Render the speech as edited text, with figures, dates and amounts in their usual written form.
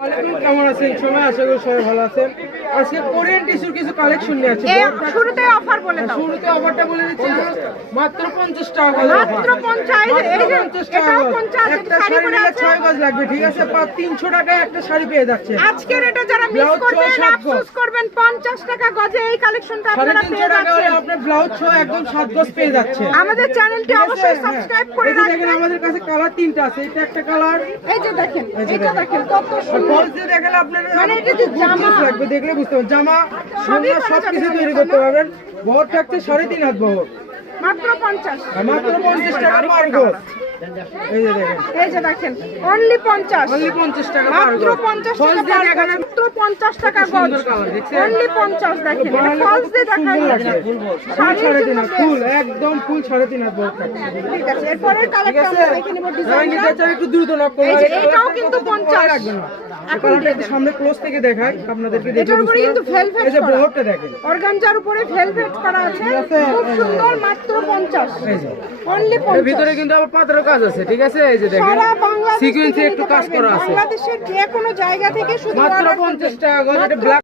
কেমন আছেন সবাই? আশা করি সবাই ভালো আছেন। আজকে কোরিয়ান টিস্যুর কিছু কালেকশন নিয়ে আছে। শুরুতে অফার বলে দাও। শুরুতে অফারটা বলে দিচ্ছি, মাত্র 50 টাকা করে। মাত্র 50 এই যে 50 টাকা। এটাও 50 একটা শাড়ি নিলে 6 গজ লাগবে, ঠিক আছে? 300 টাকায় একটা শাড়ি পেয়ে যাচ্ছে। আজকের এটা যারা মিস করবেন আফসোস করবেন, 50 টাকা গজে এই কালেকশনটা আপনারা 350 পেয়ে টাকা হলে যাচ্ছেন। আপনার ব্লাউজ সহ একদম 7 গজ পেয়ে যাচ্ছে। আমাদের চ্যানেলটি অবশ্যই সাবস্ক্রাইব করে এই যে দেখেন, রাখবেন। আমাদের কাছে কালার 3টা আছে। এটা একটা কালার, এই যে দেখেন, এটা দেখেন কত সুন্দর। ফলস দিয়ে দেখেন আপনার মানে এটা যে জামা লাগবে, দেখলে বুঝতে পারবেন। জামা সবই সবকিছু তৈরি করতে পারবেন। বহর থাকতে 3.5 হাত বহর, মাত্র 50। মাত্র 50 টাকা পার গজ। এই যে দেখেন, এই যে দেখেন অনলি 50, অনলি 50 টাকা পার মাত্র গজ। 50 ফলস টাকা দিয়ে পার দেখেন, গজ, মাত্র 50 টাকা গজ, সুন্দর কালার দেখছেন? অনলি 50 দেখেন। এটা ফলস দিয়ে দেখাই দিচ্ছি। শাড়ির জন্য ফুল একদম ফুল 3.5 হাত বহর থাকছে। ঠিক আছে, এরপরের ঠিক কালেকশন আছে, আমরা দেখে নিব যারা ডিজাইনটা। নিতে চান একটু দ্রুত নক করুন। এই যে আর এটাও কিন্তু 50 রাখবেন না। এখন কালারটা দিয়ে একটু দেন। সামনে ক্লোজ থেকে দেখাই আপনাদেরকে, দেখে এটার উপরে কিন্তু ভেলভেট এই যে করা। বহরটা দেখেন। অর্গানজার উপরে ভেলভেট করা আছে, খুব সুন্দর, মাত্র 50, এই যে অনলি এর 50। ভিতরে কিন্তু আবার পাথরের কাজ আছে, ঠিক আছে? এই যে দেখেন, সারা বাংলাদেশ সিকোয়েন্সে থেকে একটু নিতে কাজ পারবেন। করা আছে। বাংলাদেশের যে কোনো জায়গা থেকে শুধু মাত্র order 50 করবেন। টাকা গজ। এটা মাত্র ব্ল্যাক